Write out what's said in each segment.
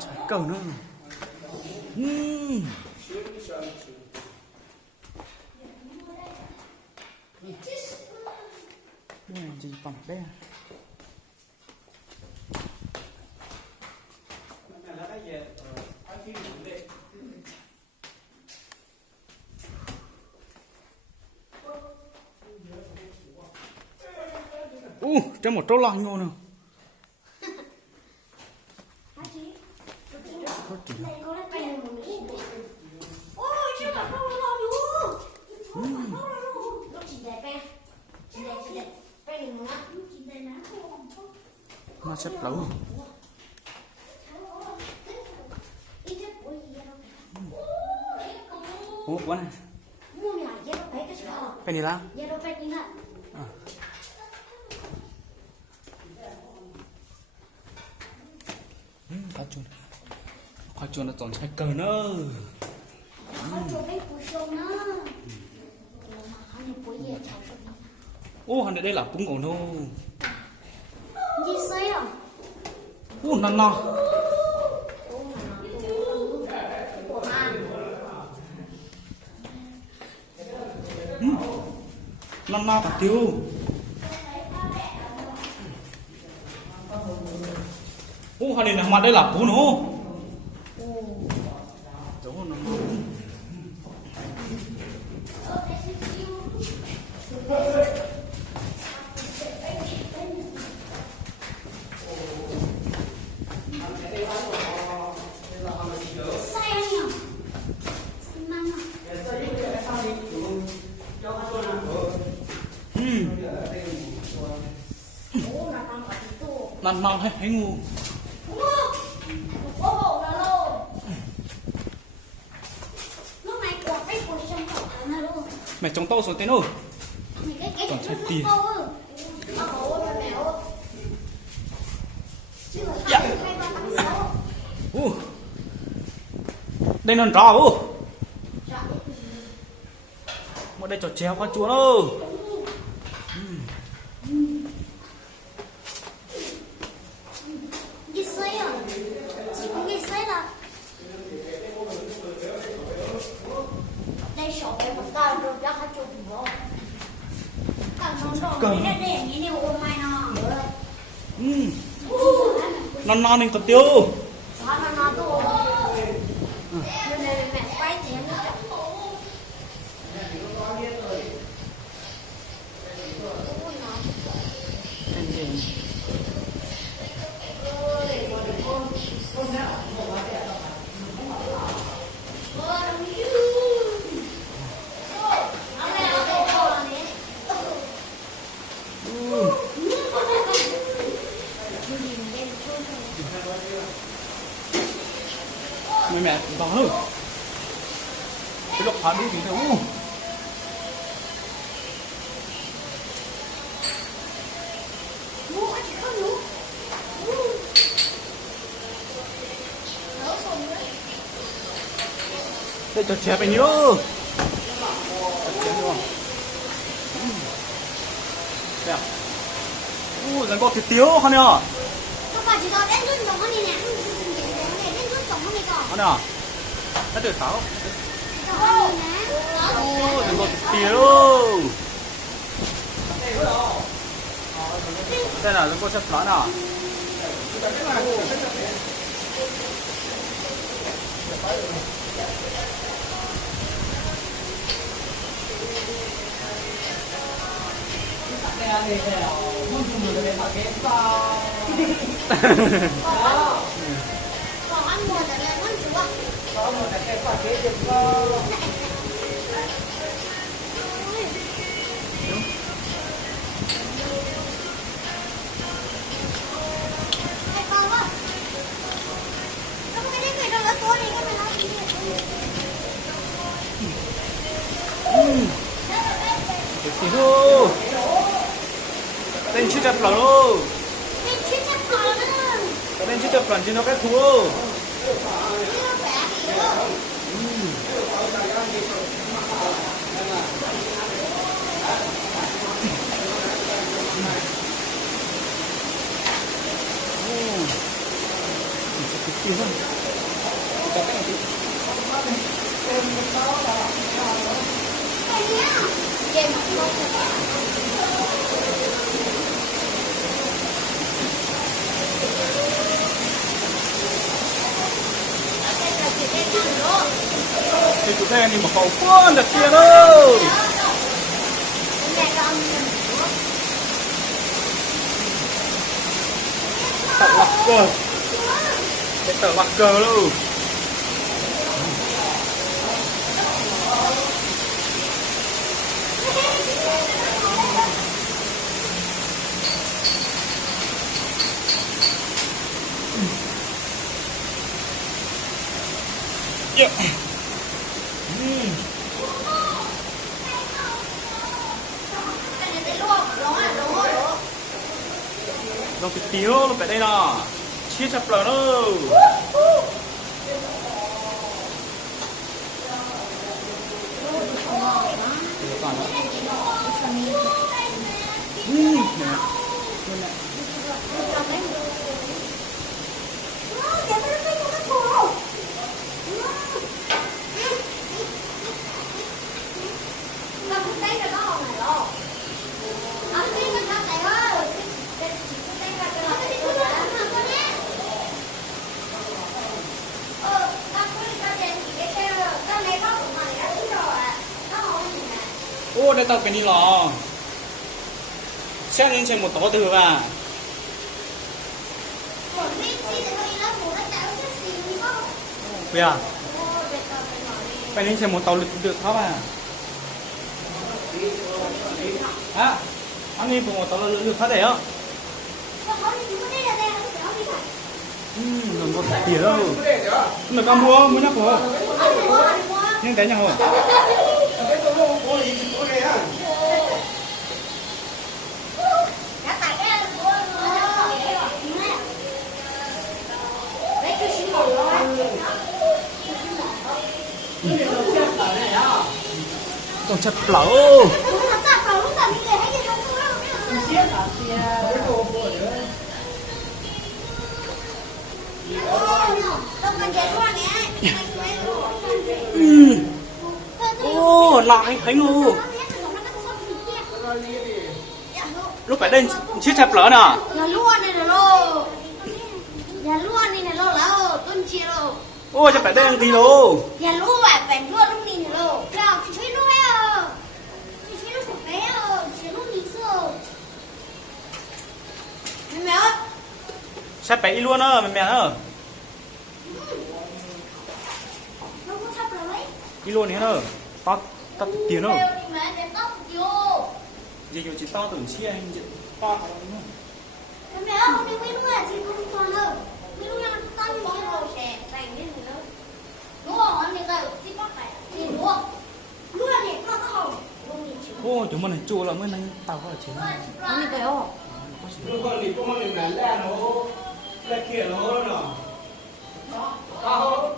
Trái cầu nữa. Đây là gì bằng đây à? Trong một trâu lạnh luôn nè. Nó sắp lẩu. Quá này. Penny lá. Khoai chuồn là chọn trái cờ nữa. Hắn đây là bún cổ nô. Gì xây à? Năn năn. Năn năn cả tiêu. Hắn đây là mặt đây là bún nô. Năn năn hay ngu. Mày trồng tao số tiền đâu? Còn trái tiền. Dạ. Đây là rau. Một đây trò chéo qua chuột ơi. Non non mình có tiêu. Mẹ đó nữa. Cái lọc phá đi thì sao? Đây cho chép anh nhớ. Đây à? Rằng có thịt tiếu không nhở? Anh à, nó được táo. Đừng có tiêu. Đây là đừng có xếp lá nào. Lên chưa chặt lắm đâu. Lên chưa chặt lắm chứ nó cái thua. tí thôi. Có cái này tí. Game mà không Thì tụi em đi một khẩu quân đặt kia đâu. Tặng lạc cờ. Để tặng lạc cờ đâu. Yeah. Rau thịt tiếu nó phải đây nè, chia chập lở đâu. Nè. Ô, đây tao cái đi lò. Xét lên trên một tổ từ và. Bây giờ. Phải lên trên một tàu được tháo à? À, anh đi một tàu được tháo để không? Đừng có tiền đâu. Mà con mua nhắc rồi. Nhưng đấy nhau rồi. Còn chặt lẩu. Ô, lại thấy ngô. Lúc phải đây chiếc chặt lỡ nè. Là luôn này là lô. Là luôn này là lô là tuần chia lô. Ô, chắc phải đây tí lô. Là lô phải luôn lúc này là lô. Nào, chị chơi lô ấy. Chị chơi lô sổ bé à. Chị lô ní sổ. Mẹ ơi. Sắp phải luôn á, mẹ ơi. Nó có sắp rồi đấy. Đi luôn hết rồi. Tắt tiền rồi. Mẹ tóc vô. Giờ chỉ to tưởng chia anh chị to. Mẹ ơi, không đi với luôn à, chị không còn đâu. Với luôn là tao đi với đồ trẻ dành đến nữa. Đúng không? Anh đi đây, chị bắt này. Thì đúng không? Luôn là để nó không. Ô, chúng mình chua là mới này tao có ở trên. Anh đi đây không? Lúc con đi cũng mình là nó là kia nó nè. Tao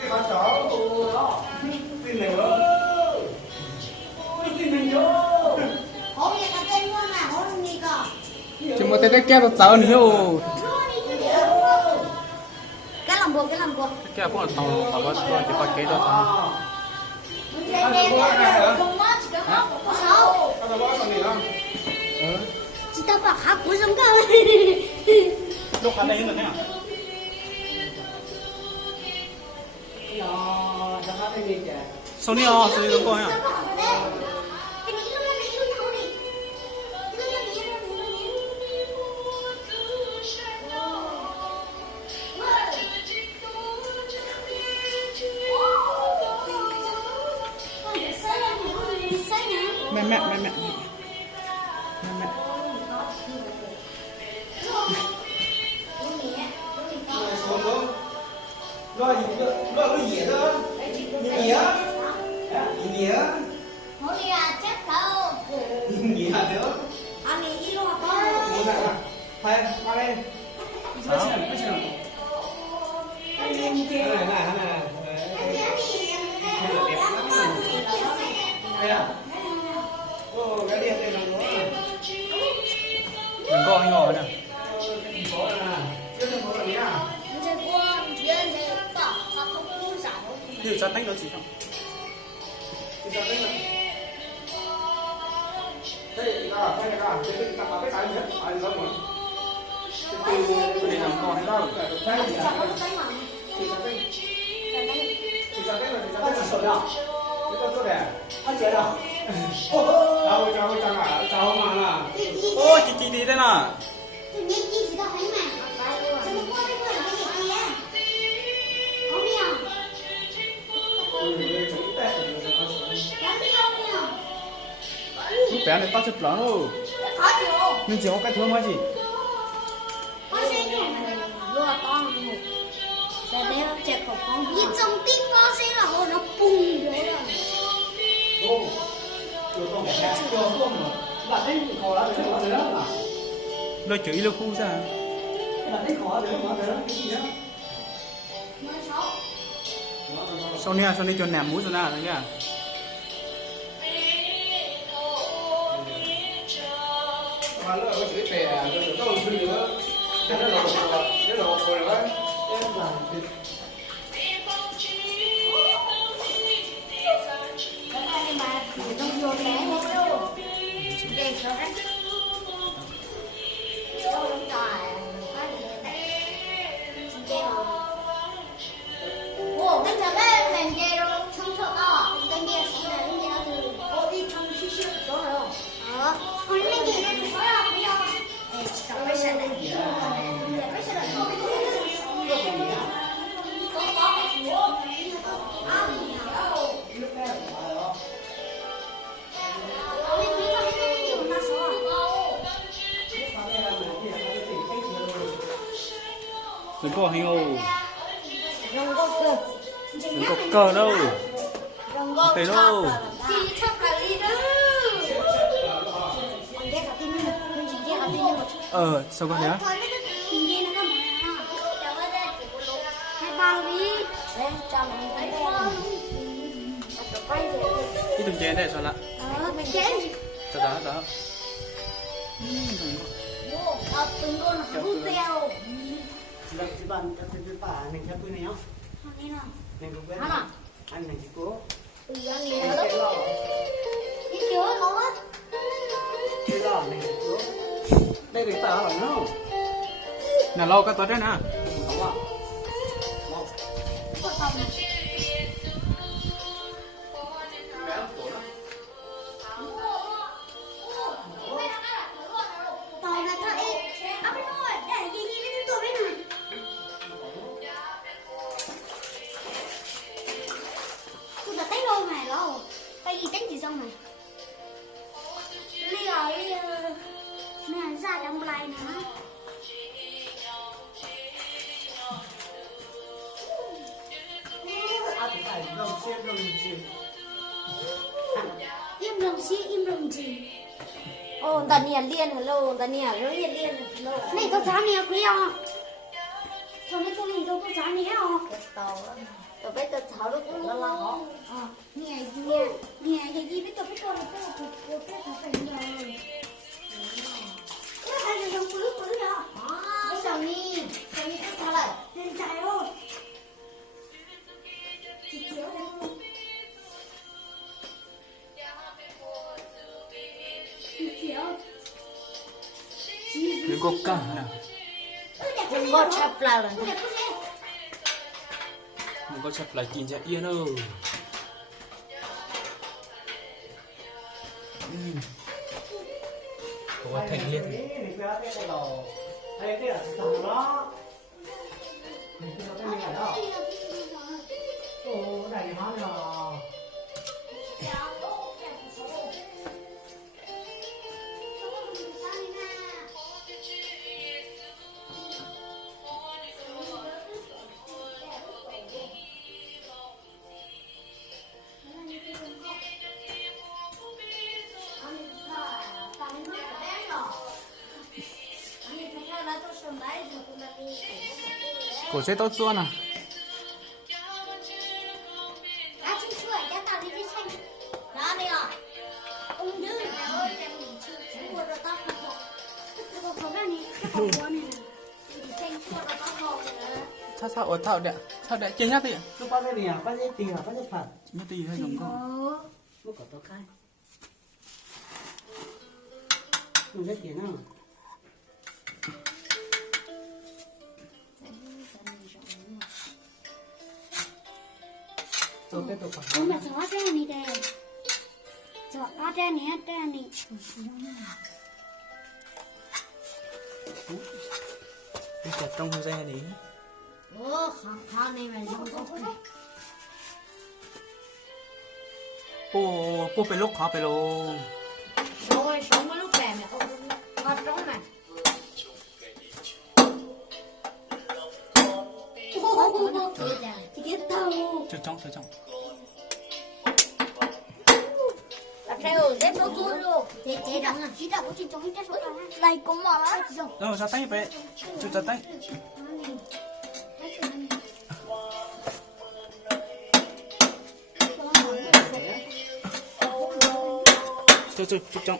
cái con chó đó. Tin này đó. Tin mình vô. Không, vậy là tên luôn là không đi cả. Chúng mình tới kia tao cháu nhiều. Cái làm buộc. Cái kia cũng là tao có cho cái con kế đó tao. Chị ta bảo khá cuối giống cơ. Lúc khá đây nữa nè. Sao đi à? Sao đi đâu coi à? Mẹ. Lo cái gì đó? Gì á? Gì á? Không đi à, chắc không. Gì hả nữa? Anh ấy đi luôn hả con? Thôi, qua đây. Sao? Cái điện này là nó. Đừng có anh ngồi nè. như cho tánh nó chỉ không đây là cái tao cái sai nhất phải giống rồi để làm con hay đâu đây là Chẳng có cái mà. thì sao đây thì sao đây cái chỗ này anh chơi đâu chào mà là ôi chị đi đây nè Thì nghe chi thì tao thấy mà. Sao mà qua đây là cái gì kia? Không biết à? Dám đi không nhỉ? lúc bé này tao chụp lắm rồi Khó chịu. nhưng chỉ có cái thơm hay gì Có xe nhỉ? Vừa to một. Sẽ đeo chặt khẩu con. Nhìn trong tim có xe là hồ nó bùng rồi. lời chửi lưu khu ra 16. sau này cho ném mũi rồi nè đấy nhá mà nó có chữ bè rồi nó không suy nữa cái nó là rồi đó em làm thì Cái này mà trong vô bé hết đâu. Để cho nó. Đâu lắm trời. Có gì đây? Chê mà. Ồ, cái giờ cái mềm dê đâu không sợ đó. Cái kia sẽ là cái gì đó từ. Ô đi trong xíu xíu đó rồi không? Còn cái gì nó phải không? Bây giờ. Ê, sao phải sẽ là gì? Phải sẽ là không? đừng có hình ô Rồng có cơ. đừng có cờ đâu Rồng có Thế chọc đâu. là đi chọc là đi đâu. Còn ghé cả tin nhưng mà mình chỉ ghé cả tin nhưng mà sao có thế á thôi cái tin ghé nó không hai bao đi đấy chồng mình phải đây cái từng chén đây sao lạ mình chén đó từng con hút teo làm cái bàn cái bà này theo tôi này không này nào này cũng biết hả anh này chỉ cố ăn liền đó đi chữa nó cái lò này chỉ cố đây để tao làm nó là lâu cái tối đấy nè không ạ có phòng này tao là tao đi ăn đi thôi để gì đi tụi bên này tôi đã thấy luôn này lâu cái gì tính gì xong này lia nè ra trong lại nè à thì phải đồng xem đồng chìm im đồng gì Ồ, Daniel Liên, hello, Daniel, rất nhiệt Liên, hello. này có giá nè quý không cho nên tôi đâu có giá nè không Tao, tao biết tao tháo được nó là họ. nè gì biết tôi biết con là tôi biết nó phải nhiều cái này là dòng quý nhá Cái sao đi cái sao lại? nên chạy thôi chị chiếu đây chị chiếu đừng có cờ nè Đừng có chập lại rồi. đừng có chập lại kín cho yên đâu có thành liệt này cái lò đây cái là thằng nó này cái này đó ồ này nó là cổ sẽ tốt luôn à sao ở thảo đấy sao để chơi nhát đi nó bao nhiêu nè bao nhiêu tiền bao nhiêu phạt nhát đi hay dùng con nó có tao khai không lấy tiền nào tôi cái tôi còn nhưng mà gió ra này đây gió ra này đi chặt trong không ra đi Ồ, khó này mà dùng có cái. cô phải lúc khó phải luôn Rồi, sống cái lúc bè mẹ không có trống này. chị tao chưa trong Đặt theo dép nó cua luôn. chế đóng là chỉ đóng chỉ trong cái số này cũng mà đó đâu ra tay vậy chưa ra tay chưa trong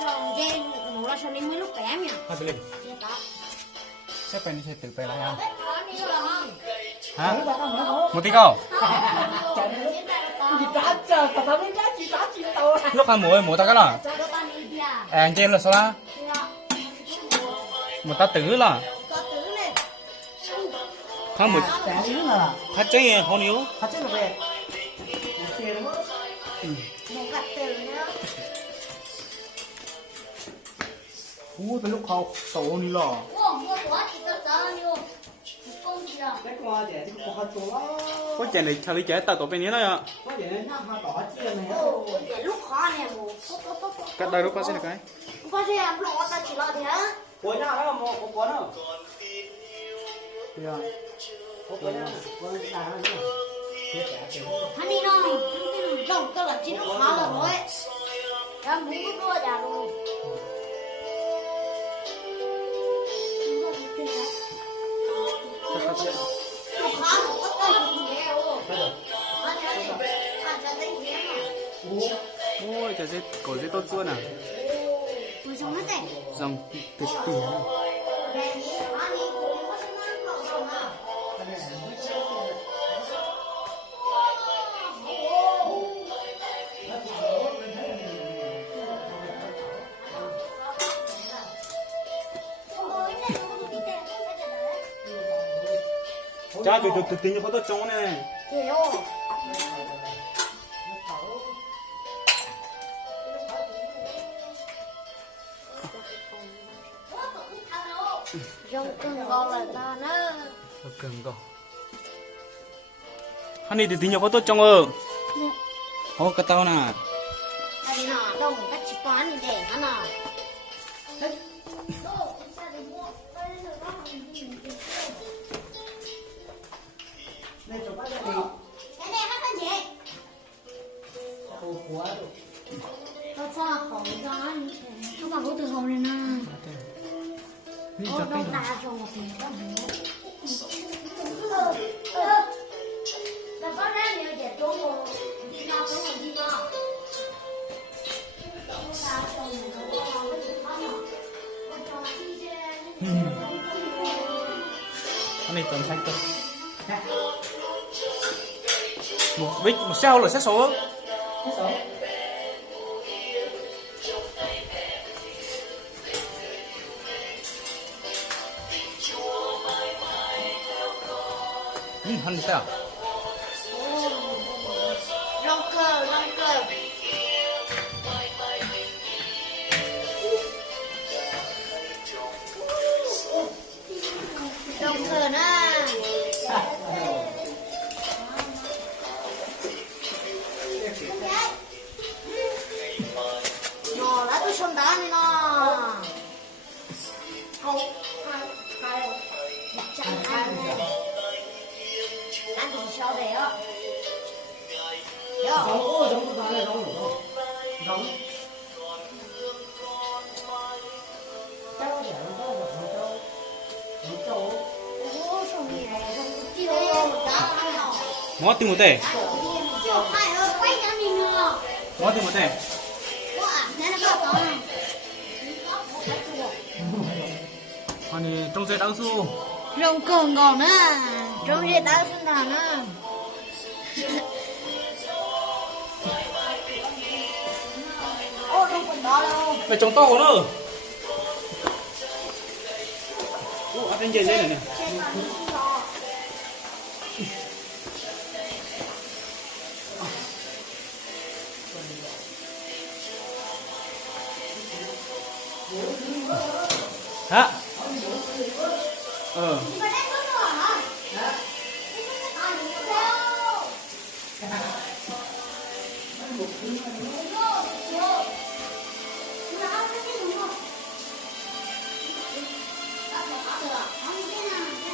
Xong dây nó là xong đến mấy lúc bẻ nhỉ. hai bên sẽ phải đi tự phải lại à hả một tí câu lúc hai mũi ta cái là anh trên là sao la một ta tử là không một trả yếu là phát chơi không yếu phát chết là về tiền mất một cặp từ nữa. ủa cái lúc học sổ đi là mua quá chị tao sợ nhiều không gì đâu cái qua để cái qua chỗ có chuyện này thằng đi trẻ tao tổ bênนี้rồi ạ có để nó hoa đỏ chia này lúc khó này một cắt đây lúc qua xin cái có gì làm lo ta chỉ lo thế cuối nào đó một có cuốn không có cuốn nào cuốn sao nữa hắn đi đâu rồng tao là chỉ lúc khó là thôi em muốn lúc đua già luôn lúc khó không có tay gì nghe luôn anh cho thấy nghe mà ôi trời ơi cổ dây tốt xuân à ôi sao hết đấy dòng tuyệt tỉ cha từ tính cho có trống này Rong cưng con là ta nó. cần go hắn đi từ tính cho có trống ơ ô cái tao nè Anh nào đông cách chỉ toán đi để hắn nào. đây chỗ bắt đây cái này hát cái gì cô quá rồi tao cho khẩu gió nó còn có từ hầu này nè ô đâu ta cho một tiền đó là có ra nhiều để trốn một đi nào có một đi nào hắn đi tuần xanh tuần một sao là xét số cái số hắn sao Rong cơ. Rong cơ nè. Nó lá tôi xong đá này nó. Không. Chẳng ăn này. Ăn thì sao đấy á. giống giống cái này giống giống cháu để nó có một cháu ô sao gì này không chi đâu đá ăn nào ngó tìm một tể chưa phải ơi quay nhà mình nữa ngó tìm một tể哇奶奶不要搞了 còn thì trong dây đau su Rồng cường còn nữa. Rồng gì đã sinh nào nữa. Ô, không còn đó đâu. Phải trồng to nữa. Ăn trên dây này nè. Trên mặt mình không có. Hả? Đi vào đây có nữa hả? Đi vào đây. À, đúng rồi.